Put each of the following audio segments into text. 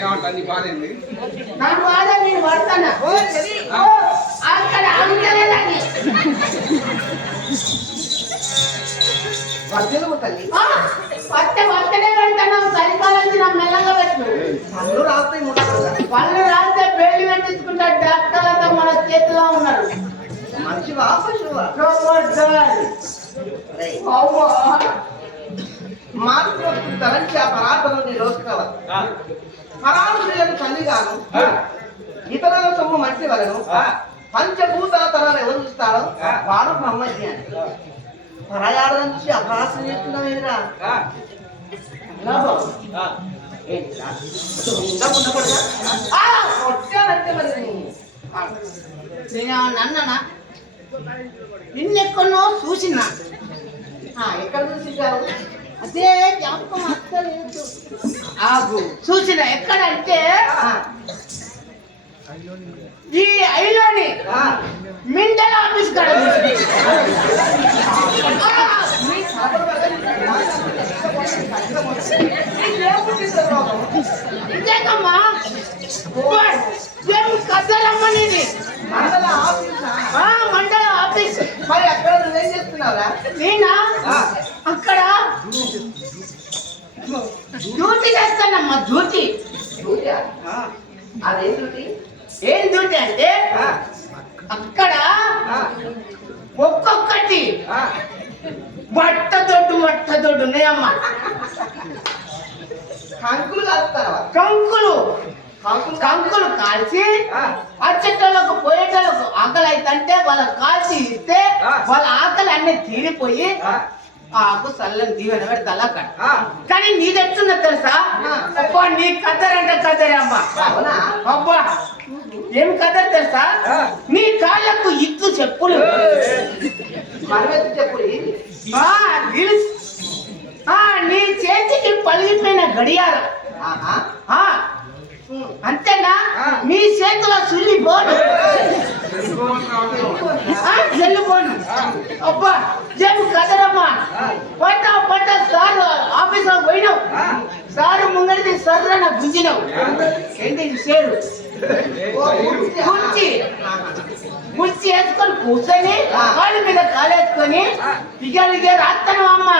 ఏమంటా నీ బాధ ఏంది? నా బాధ నేను పడతానా అక్కడ అంతలేదని తల్లి పట్టనే పెడతాను. చలికాలం నా మెల్లగా పెట్టు. పళ్ళు రాస్తాయి. పళ్ళు రాస్తే బేళ్ళు పెట్టించుకుంటా. డాక్టర్ అంతా మన చేతిలో ఉన్నారు. మనిషివా పశువా? మార్పు తలంచి ఆ పరాటను నీ రోజు కావాలి. పరాశులను తల్లిగాను ఇతరుల సొమ్ము మంచి వలను పంచభూతాల తరాలు ఎవరు చూస్తాడో వాడు బ్రహ్మజ్ఞ అని పరాయాడని చూసి అపరాశం చేస్తున్నావు ఎదురా వచ్చానంటే మరి నేను అన్నానా నిన్నెక్కడో చూసినా. ఎక్కడ చూసించావు? అదే జ్ఞాపకం అక్కలేదు. చూసిన ఎక్కడంటే ఈ ఐలోని మిండల్ ఆఫీస్ కాడ ఇదేకమ్మా ఏం కథలమ్మనిది మండల ఆఫీస్. మరి అక్కడ నువ్వేం చేస్తున్నావురా? నేనా అక్కడ డ్యూటీ చేస్తానమ్మా. డ్యూటీ అదేం డ్యూటీ? ఏం డ్యూటీ అంటే అక్కడ ఒక్కొక్కటి బట్టదొడ్డు ఉన్నాయమ్మా. కంకులు కాస్తావా? కంకులు కాల్చి అచ్చటోళ్ళకు పోయేటోళ్ళకు ఆకలి అయితే వాళ్ళకి కాల్చి ఇస్తే వాళ్ళ ఆకలి అన్నీ తీరిపోయి ఆకు చల్లని దీవెన పెడతా అక్కడ. కానీ నీదెట్లుందో తెలుసా? అబ్బా నీ కదరంటే కదరే అమ్మా. అబ్బా ఏం కదరు తెలుసా? నీ కాళ్ళకు ఇత్తు చెప్పులు, నీ చేతికి పలిగిపోయిన గడియారం. అంతేనా? నీ చేతిలో సుల్లి బోను, జల్లు బోను. అబ్బా ఏం కదరమ్మా. పట్ట సారు ఆఫీసులో పోయినావు, సారు ముంగడిది సర్రన గుంజినావు. ఏంటి సేరు కుర్చీ వేసుకొని కూర్చొని కాళ్ళ మీద కాలేసుకొని ఇక రాస్తాను అమ్మ.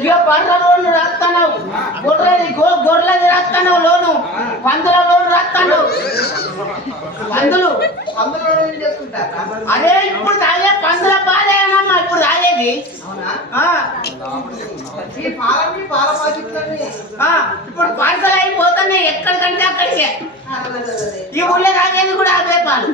ఇక బర్ర లోను రాస్తాను, గొర్రెలది రాస్తాను లోను, పందుల లోను రాస్తాను. పందులు అదే ఇప్పుడు తాగే పందుల పాలేనమ్మా ఇప్పుడు తాగేది. ఇప్పుడు పార్సల్ అయిపోతున్నాయి ఎక్కడికంటే అక్కడికే. ఈ ఊళ్ళో తాగేది కూడా అవే పాలు.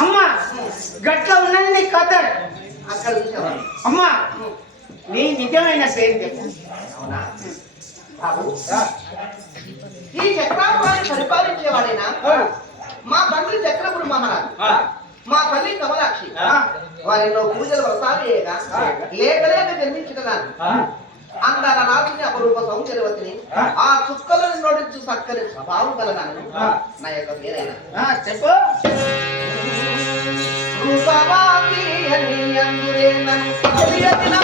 అమ్మా గట్ల ఉన్నది నీ కదర్. అమ్మా నీ నిజమైన పేరు చెప్పు. ఈ చక్రాపురాన్ని పరిపాలించేవాడైనా మా తండ్రి చక్రపుడు మహారాజు, మా తల్లి కమలాక్షి. వారిలో పూజలు వ్రతాలు చేయగా లేక జన్మించుకున్నాను. అందాల రాత్రిని అపరూప సౌందర్యవతిని, ఆ చుక్కలను నోడించు చక్కని స్వభావం కలగాను నా యొక్క పేరైనా చెప్పు. రూపవాది అని అందురే నన్ను తెలియని నా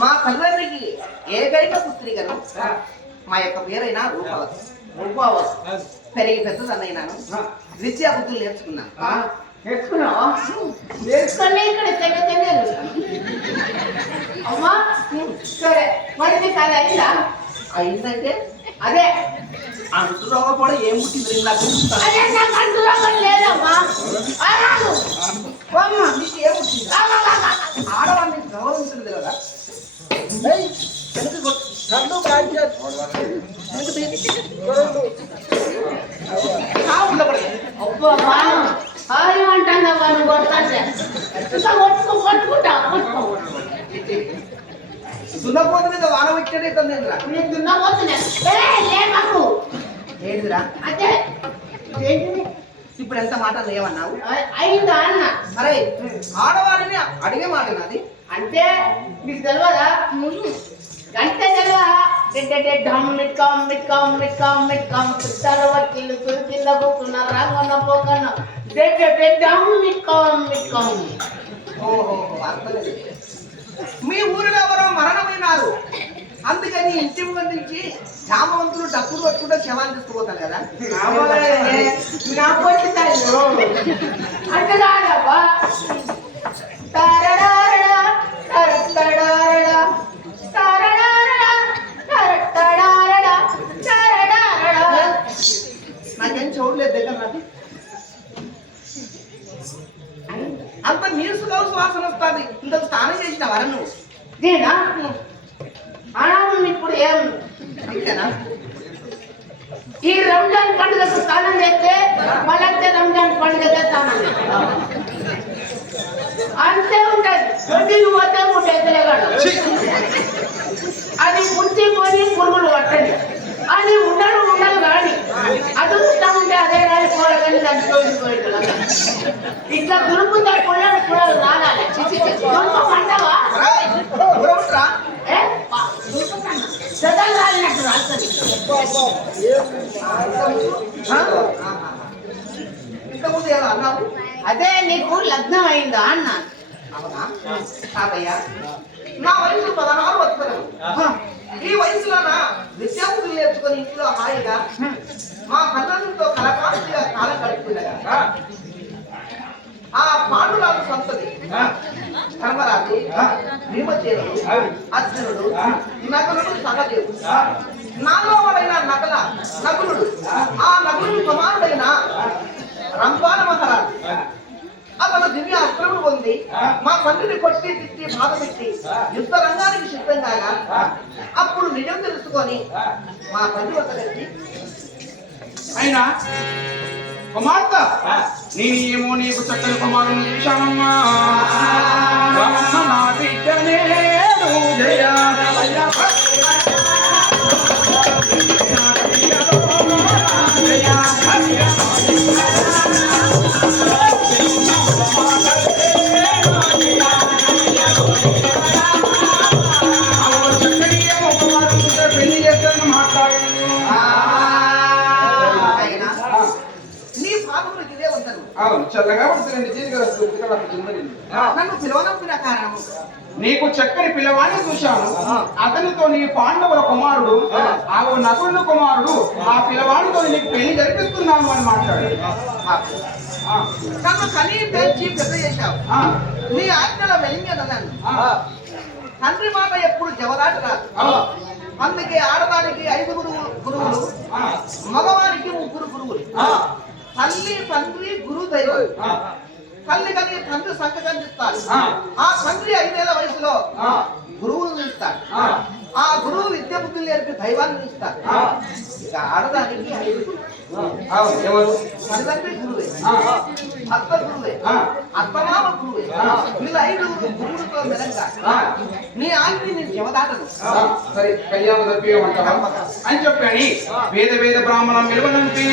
మా తల్లికి ఏకైక పుత్రికను మా యొక్క పేరైనా రూపవతి. పెరిగి పెద్దదన్నైనాను, విద్యా బుద్ధులు నేర్చుకున్నాను. నేర్చుకున్నావా? నేర్చుకొని ఇక్కడ తెలియదు. అమ్మా సరే, మరి నీకు అది అయిందా? అయిందంటే అదే అంటున్నావా కూడా ఏం పుట్టింది నాకు అదే నాకు అంటున్నామని లేదమ్మా. అలాను అమ్మ నీకు ఏం పుట్టింది? ఆడవాళ్ళని గౌరవించలేదు కదా. ఏమంటావా నువ్వు కొడతాంటే కొట్టుకుంటా దున్నపోతు మీద వాన వచ్చేదే తొందరరా. నేను దున్నపోతున్నా మాకు ఏంటిరా అదే ఏంటిది ఇప్పుడు ఎంత మాట ఏమన్నావు? అయిందా అన్న. అరే ఆడవారిని అడిగే మాట నాది. అంటే మీకు తెలియదా? అంటే తెలియదా? డమ్ మిట్కాం మిట్కాం మిట్కాం మిట్కాం పిట్టలు వకీలు కింద పోకున్న రంగన్న పోకన్న డమ్ మిట్కాం మిట్కాం. ఓహో అర్థలేదు. మీ ఊరిలో ఎవరో మరణమైనారు, అందుకని ఇంటి నుంచి జామవంతులు డబ్బులు పట్టుకుంటే శవాన్ని తీసుకుపోతారు కదా. నాకు వచ్చిందో అంటే కాదబ్బా. నాకేం చూడలేదు దగ్గర నాకు. అంత నీసు వాసన వస్తుంది. ఇంత స్నానం చేసిన వరం నువ్వు నేనా? ఇప్పుడు ఏం అంతేనా? ఈ రంజాన్ పండుగకు స్నానం చేస్తే మళ్ళీ రంజాన్ పండుగ స్నానం చేస్తాం. అంతే ఉంటది. కొద్దిగా పోతే ముట్టేదిలేగాడు అది పుట్టి పోయి పురుగులు పట్టండి అని ఉండడు కానీ అదృష్టం ఉంటే అదే రాని పోరగాని దాన్ని తోడిపోయేది. ఇట్లా దురుపుతా పొలాలు కూడా రాగాలి. దురుపమంటావా? రాలినట్టు రాస్తుంది. ఇంతకుముందు ఏదో అన్నావు. అదే నీకు లగ్నం అయిందా అన్న. అవునా తాతయ్య, నా వయసు 16 వచ్చాను. ఈ వయసులోనా విద్యార్థులు నేర్చుకొని ఇంట్లో హాయిగా మా కన్నలతో కలకాలంగా కాలం గడుపుతుండగా ఆ పాండురాజు సంతతి ధర్మరాజు, భీమచేనుడు, అర్జునుడు, నకులుడు సహదేవుడు, నాలో వాడైన నకులుడు, ఆ నకులుడు కుమారుడైన రంపాల మహారాజు అతను దివ్య అస్త్రములు పొంది మా తండ్రిని కొట్టి తిట్టి బాధ పెట్టి యుద్ధ రంగానికి సిద్ధం కాగా అప్పుడు నిజం తెలుసుకొని మా తండ్రి వద్ద కలిసి అయినా కుమార్తె నేనేమో నీకు చక్కని కుమారుని చూశానమ్మా. నా బిడ్డనే జయ పెళ్లి చేస్తాను మాట్లాడు. అవును చల్లగా ఉంటుంది. నన్ను పిలవనప్పుడు కారణము నీకు చక్కని పిల్లవాడిని చూశాను. అతనితో నీ పాండవుల కుమారుడు ఆ నకులుని కుమారుడు ఆ పిల్లవాడితో నీకు పెళ్లి జరిపిస్తున్నాను అని మాట్లాడు. నన్ను కనీ పెంచి పెద్ద చేశావు. నీ ఆజ్ఞలో వెలింగదన్నాను. తండ్రి మాట ఎప్పుడు జవదాట రాదు. అందుకే ఆడదానికి 5 గురువులు, మగవారికి 3 గురువులు. తల్లి తండ్రి గురు దైవం. తల్లి కానీ తండ్రి సంఖ కందిస్తాడు. ఆ తండ్రి 5 ఏళ్ల వయసులో గురువును ఇస్తాడు. ఆ గురువు విద్య బుద్ధులు నేర్పి దైవాన్ని ఇస్తాడు. ఇక ఆడదానికి 5 ఎవరు? తల్లిదండ్రి గురువే, అత్త గురువే, అత్తమామ గురువే. వీళ్ళ 5 గురువులతో మెలంగా నీ ఆజ్ఞ నేను జవదాటను. సరే కళ్యాణ జరిపేయమంటావా అని చెప్పాని. వేద వేద బ్రాహ్మణం విలువనంటే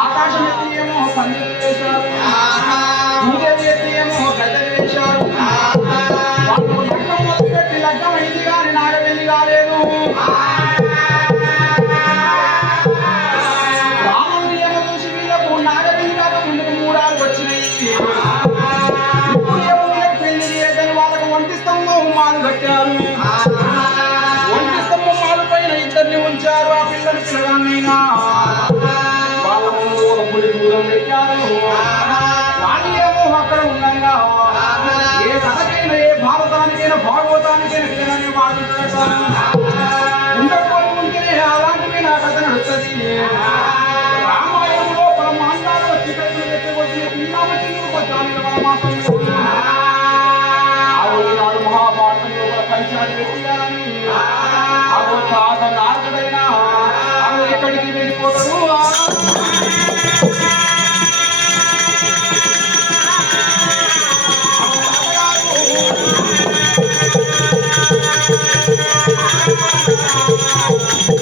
ఆకాశం ఎత్తియేమో పందిరి వేశారు, భూదేవి ఎత్తియేమో గద్దెలు వేశారు. లగ్గం అయింది కానీ నాగవెల్లి కాలేదు. రాముని ఏమో చూసి వీళ్ళకు నాగవెల్లి కాక ముందుకు 3 ఆలు వచ్చినాయి. పెళ్లి చేయదని వాళ్ళకు ఒంటి స్తంభం మాలు కట్టారు. ఒంటి స్తంభం మాలు పైన 2 ఉంచారు. ఆ పిల్లలు పిల్లగానైనా రాజాలు వాళ్ళు ఏమో అక్కడ ఉండగా ఏ కథకైనా ఏ భారతానికైనా భాగవతానికైనా వినని వాడు ఉండకపోయి ఉంటేనే అలాంటివి నా కథ నడుస్తుంది రామాయణంలో పరమాండాలు వచ్చి కలిసి ఎత్తుకొచ్చిన పిల్లలు నాడు మహాభారతంలో పంచాలు పెట్టాలని నారదుడైనా ఆమె ఎక్కడికి వెళ్ళిపోతాడు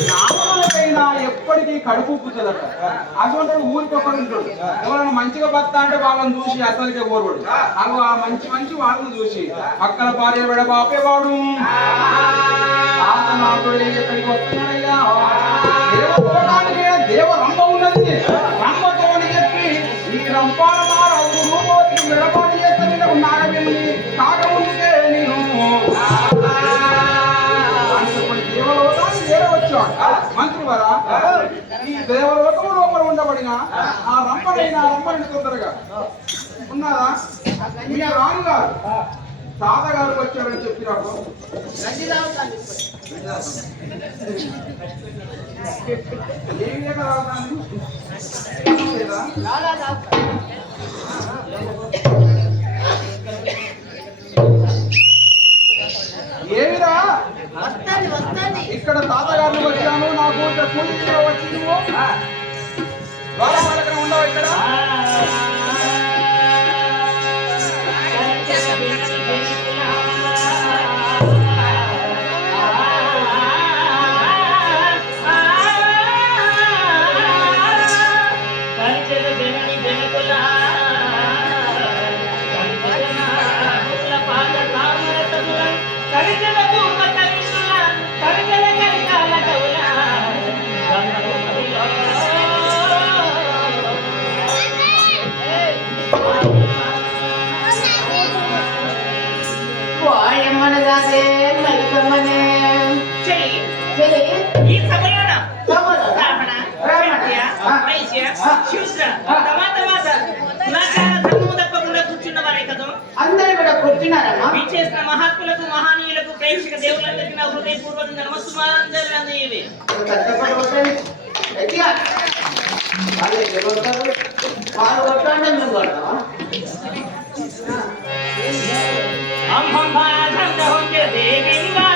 రాములకైనా ఎప్పటికీ కడుపు పుచ్చదట అటువంటి ఊరికి ఒకడు ఉంటాడు ఎవరైనా మంచిగా బత్త అంటే వాళ్ళని చూసి అసలుకే కోరవాడు అలా ఆ మంచి మంచి వాళ్ళని చూసి అక్కడ భార్య విడబాపేవాడు ఎక్కడికి వస్తున్నాడయ్యా దేవలోకానికి దేవ రంభ ఉన్నది రంభతో చెప్పి ఈ రంపాల రూపోతికి విడబాటు చేస్తే నాగవెళ్ళి కాకముందుకే నేను దేవలోకానికి చేరవచ్చాడు మంత్రివరా ఈ దేవలోకము లోపల ఉండబడిన ఆ రంపనైనా రంపని తొందరగా ఉన్నారా మీ రాముగారు తాతగారు వచ్చారని చెప్పినప్పుడు ఏ విధంగా రావుతాను ఏమిరా ఇక్కడ తాతగారిని వచ్చాను నాకు పూజలో వచ్చి నువ్వు వాళ్ళ ఉండవు ఇక్కడ వాయమ్మనగానే మరికమ్మనే ఈ సమయాన బ్రాహ్మణ క్షత్రియ వైశ్య శూద్ర తమాతమాత కులాచార ధర్మము తప్పకుండా కూర్చున్న వారే కదా అందరూ కూడా కూర్చున్నారమ్మా విచ్చేసిన మహాత్ములకు మహానీయులకు ప్రేక్షక దేవులందరికీ నా హృదయపూర్వక నమస్కారాలు ఇవి వాళ్ళు కొట్టాలంటే మేము కొడతామా అహం భాగం దేవింగా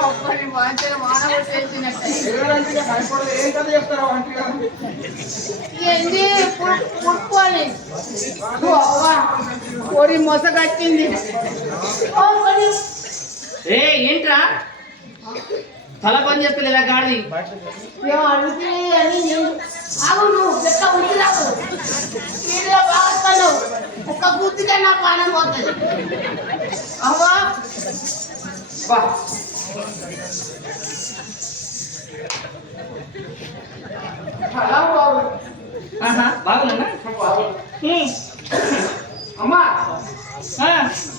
అబ్బని వాంచన మానవ చేసినట్టే. ఎగరడానికి భయపడదు. ఏం కథ చెప్తారా వంటిగా? ఏంది పుట్టుకొని పొడి మొసగచ్చింది. ఏ ఏంట్రా తల పని చెప్పలేదా గాడిది? ఏమో అడిగితే అని నేను అవును ఎట్ట ఉంచిరాకు నీళ్ళ బాగున్నావు ఒక్క గుర్తుగా నా పానం పోతుంది. అవ్వా బా చాలా బాగుంది. ఆహా బాగున్నా అమ్మా ఆ,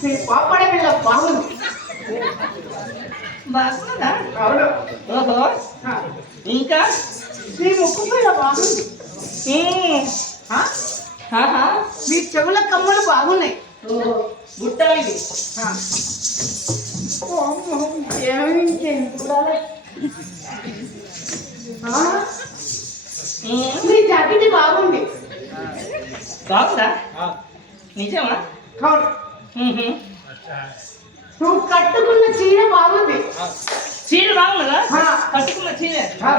నీ పాపడే పిల్ల బాగుంది. బాగున్నదా? అవును ఓహో ఇంకా నీ ముక్కు పిల్ల బాగుంది. ఆ? ఆహా మీ చెవుల కమ్మలు బాగున్నాయి. గుట్టలు ఇది. మీ జాకెట్ బాగుంది. బాగుందా? నిజమా? అవును. మ్మ్హ్మ్. నువ్వు కట్టుకున్న చీర బాగుంది. చీర బాగున్నదా? ఆ. కట్టుకున్న చీర ఆ.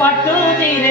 పట్టు చీర